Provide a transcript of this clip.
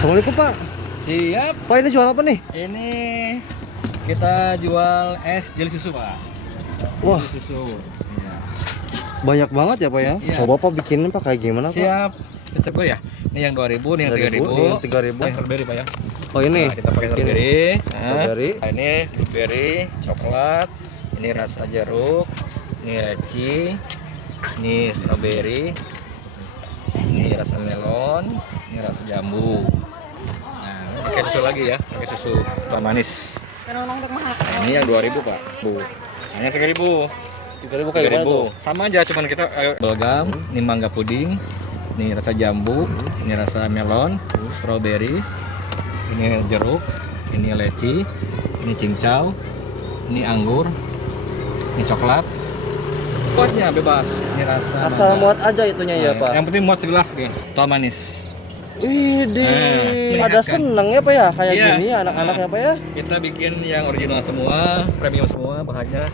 Assalamualaikum Pak. Siap. Pak ini jual apa nih? Ini kita jual es jeli susu, Pak. Wah, Jeli susu. Ya. banyak banget ya Pak ya. Iya. Coba Pak bikinin Pak kayak gimana Pak? Siap. Cocok gue ya. Ini yang 2.000, ini yang 3.000. Ini yang 3.000. Yang strawberry, Pak ya. Oh ini. Nah, kita pakai strawberry. Strawberry. Nah, ini blueberry, coklat. Ini rasa jeruk. Ini leci. Ini strawberry. Ini rasa melon. Ini rasa jambu. Nah, pakai susu lagi ya. Pakai susu teh manis. Nah, ini yang 2.000 Pak. Bu. Hanya 3.000. 3.000 kayak gimana tuh? Sama aja, cuman kita belgam. Ini mangga puding. Ini rasa jambu. Ini rasa melon. Strawberry. Ini jeruk. Ini leci. Ini cincau. Ini anggur. Ini coklat. Muatnya bebas. Ini rasa. Asal mangga. muat aja itunya ya Pak. Yang penting muat segelas nih. Teh manis. Widih, ada menyehatkan. seneng ya Pak ya kayak Iya. gini ya anak-anaknya Pak ya. Kita bikin yang original semua, premium semua bahannya.